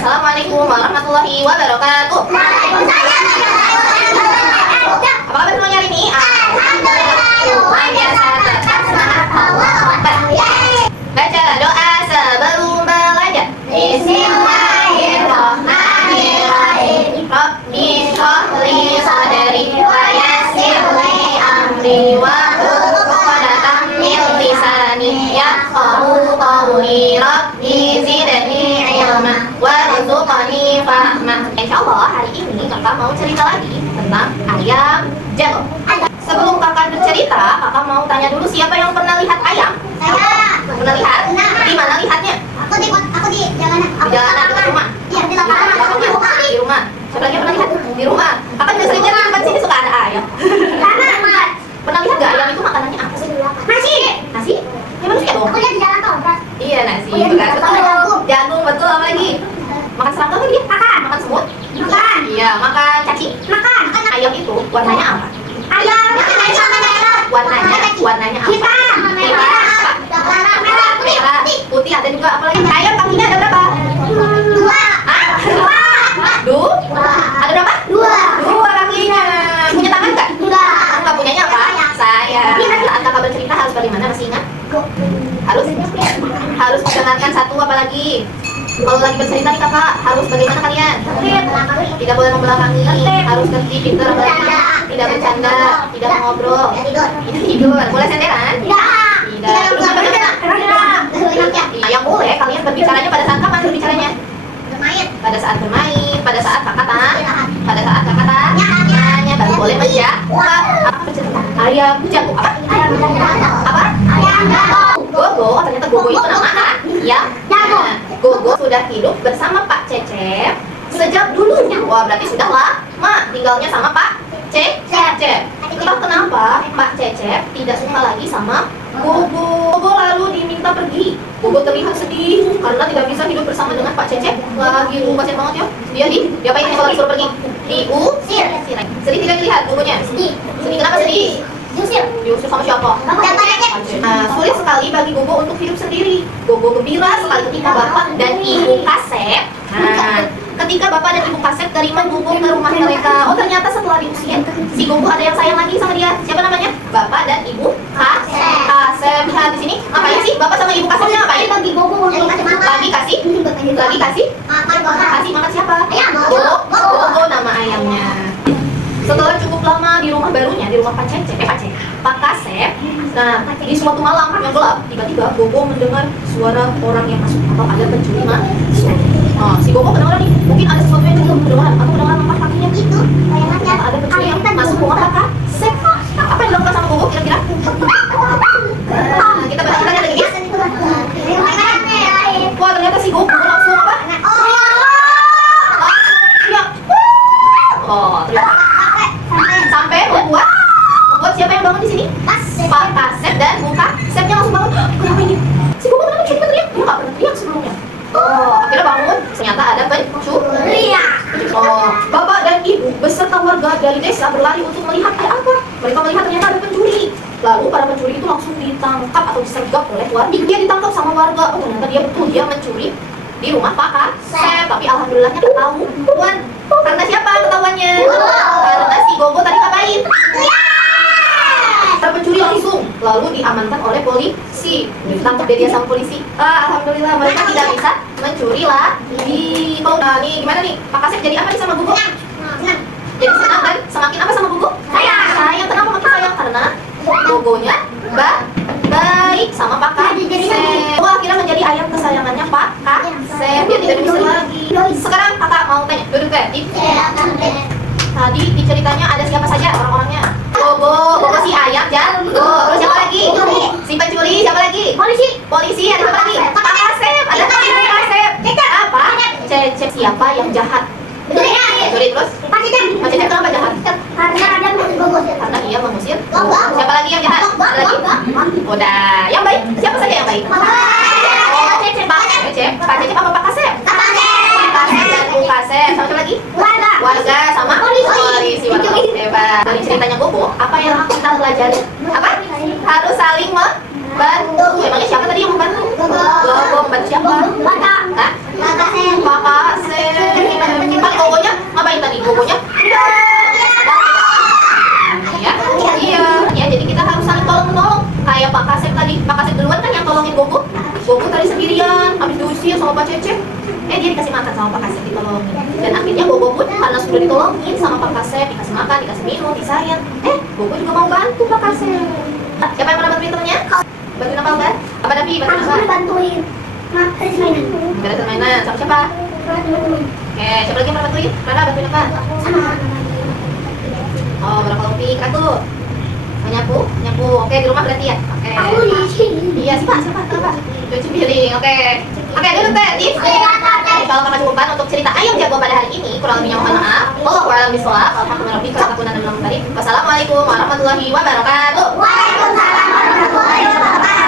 Assalamualaikum warahmatullahi wabarakatuh. Waalaikumsalam warahmatullahi wabarakatuh. Apa kabar semuanya hari ini? Alhamdulillah. Luar biasa, tetap semangat. Allahu Akbar. Baca doa sebelum belajar. Bismillahirrahmanirrahim. Rabbi shrah li sadri wa yassir li amri wahlul 'uqdatam min lisani yafqahu qawli. Rabbi zidni ilma warzuqni fahma. Insyaallah hari ini kakak mau cerita lagi tentang ayam jago. Sebelum kakak bercerita, kakak mau tanya dulu siapa yang pernah lihat ayam? Saya. Pernah lihat? Di mana lihatnya? Aku di jalanan. Di jalanan, di rumah. Iya, di lapangan. Di rumah. Siapa lagi yang pernah lihat? Di rumah. Kakak juga sering lihat di tempat sini suka ada ayam. Karena Pernah lihat nggak ayam itu makanannya apa sih? nasi. Nasi? Ya manusia dong. Aku lihat di jalan tol. Iya nasi. Oh, iya, di jalan tol. Betul. Jagung betul, apa lagi? Makan serangga kan dia? Makan semut? Makan. Iya, makan cacing. Makan. Ayam itu warnanya apa? Ayam. Warnanya Warnanya apa? hitam. Merah, putih, ada juga apa lagi? Ayam kakinya ada berapa? Dua. Ah? Ada berapa? Dua. Dua kakinya. Punya tangan nggak? Enggak. Enggak, punyanya apa? Saya. Saat kakak bercerita harus bagaimana? Masih ingat? Harus mendengarkan satu apa lagi? Kalau lagi bercerita nih kakak, harus bagaimana kalian? Tidak boleh membelakangi, harus tertib, pintar, tidak bercanda, tidak mengobrol, tidak tidur. Boleh senderan? Tidak. Yang boleh kalian berbicaranya pada saat kapan berbicaranya? Pada saat bermain, pada saat kakak tanya, baru boleh menjawab. Apa bercerita? Ayam jago. Apa? Apa? Gogo. Oh, ternyata Gogo itu nama kan? Ya. Gogo sudah hidup bersama Pak Cecep sejak dulunya. Wah, berarti sudah lama tinggalnya sama Pak Cecep. Entah kenapa Pak Cecep tidak suka lagi sama Gogo. Gogo lalu diminta pergi. Gogo terlihat sedih karena tidak bisa hidup bersama dengan Pak Cecep. Lagi kasihan banget ya. Diapain kalau disuruh pergi? Diusir. Sedih tidak dilihat Gogonya? Sedih. Kenapa sedih? Diusir sama siapa? Nah, sulit sekali bagi Gogo untuk hidup sendiri. Gogo gembira sekali ketika Bapak dan Ibu Kasep. Nah, ketika Bapak dan Ibu Kasep terima Gogo ke rumah mereka. Oh, ternyata setelah diusir, si Gogo ada yang sayang lagi sama dia. Siapa namanya? Bapak dan Ibu Kasep. Lihat di sini. Ngapain sih Bapak sama Ibu Kasepnya ngapain? Lagi kasih makan siapa? Gogo nama ayamnya. Setelah cukup lama di rumah barunya, di rumah Pak Kasep. Nah, di suatu malam yang gelap, tiba-tiba Gogo mendengar suara orang yang masuk atau ada pencuri masuk. Nah, si Gogo kedengaran nih, mungkin ada sesuatu yang belum kedengaran. Aku kedengaran langkah kakinya itu. Ternyata ada pencuri yang masuk rumah Pak Kasep. Apa yang dilakukan sama Gogo kira-kira? Nah, kita tanya lagi guys. Wah, ternyata si Gogo langsung apa? Oh, ternyata sampai membuat siapa yang bangun di sini? Pak Kasep dan Bu Kasepnya langsung bangun. Kenapa ini? Si Gogo kenapa tiba-tiba teriak? Dia nggak pernah teriak sebelumnya. Oh, akhirnya bangun. Ternyata ada pencuri. Oh, Bapak dan Ibu beserta warga dari desa berlari untuk melihat ada apa. Mereka melihat ternyata ada pencuri. Lalu para pencuri itu langsung ditangkap atau disergap oleh warga. Dia ditangkap sama warga. Oh, ternyata dia mencuri di rumah Pak Kasep. Tapi alhamdulillahnya ketahuan. Karena siapa ketahuannya? Karena si Gogo tadi ngapain? Para pencuri langsung lalu diamankan oleh polisi. Ditangkap dia sama polisi. Alhamdulillah mereka tidak bisa mencuri lagi. Nah, nih gimana nih? Pak Kasep jadi apa nih sama Gogo? Jadi senang dan semakin apa sama Gogo? Sayang. Kenapa makin sayang? Karena Gogonya baik sama Pak Kasep. Gogo akhirnya menjadi ayam kesayangannya Pak Kasep. Dia tidak diusir lagi. Sekarang kakak mau tanya, duduk kreatif. Tadi di ceritanya ada siapa saja orang-orangnya? Gogo si ayam jago. Terus siapa lagi? Si pencuri, siapa lagi? Polisi, ada siapa lagi? Pak Kasep, ada Pak Kasep. Apa? Cecep. Siapa yang jahat? Pencuri terus? Pak Cecep kenapa jahat? Karena dia mengusir. Siapa lagi yang jahat? Ada lagi? Udah. Yang baik? Siapa saja yang baik? Pak Cecep apa Pak Kasep? Pak Kasep dan Bu Kasep. Sama siapa lagi? Warga sama polisi. Hebat. Dari ceritanya Gogo, apa yang kita pelajari? Apa? Harus saling membantu. Emangnya siapa tadi yang membantu? Gogo membantu siapa? Pak Kasep. diusir sama Pak Cecep. Dia dikasih makan sama Pak Kasep, ditolongin. Dan akhirnya Bobo pun karena sudah ditolongin sama Pak Kasep, dikasih makan, dikasih minum, disayang. Bobo juga mau bantu Pak Kasep. Siapa yang pernah bantuin temennya? Bantuin apa enggak? Apa Davi? Bantuin Aku apa? bantuin. Makan mainan. Beresin mainan. Sama siapa? Oke, siapa lagi yang pernah bantuin? Rana bantuin apa? Sama. Oh, berapa topik? Ratu? Nyapu? Nyapu. Oke, di rumah berarti ya? Oke. Aku di sini. Iya, siapa? Kenapa? Cuci piring. Oke. Oke, dulu Teh. Kalau karena cukupkan untuk cerita ayam jago pada hari ini, kurang lebihnya mohon maaf. Wallahu a'lam bishawab. Wassalamualaikum warahmatullahi wabarakatuh. Waalaikumsalam warahmatullahi wabarakatuh.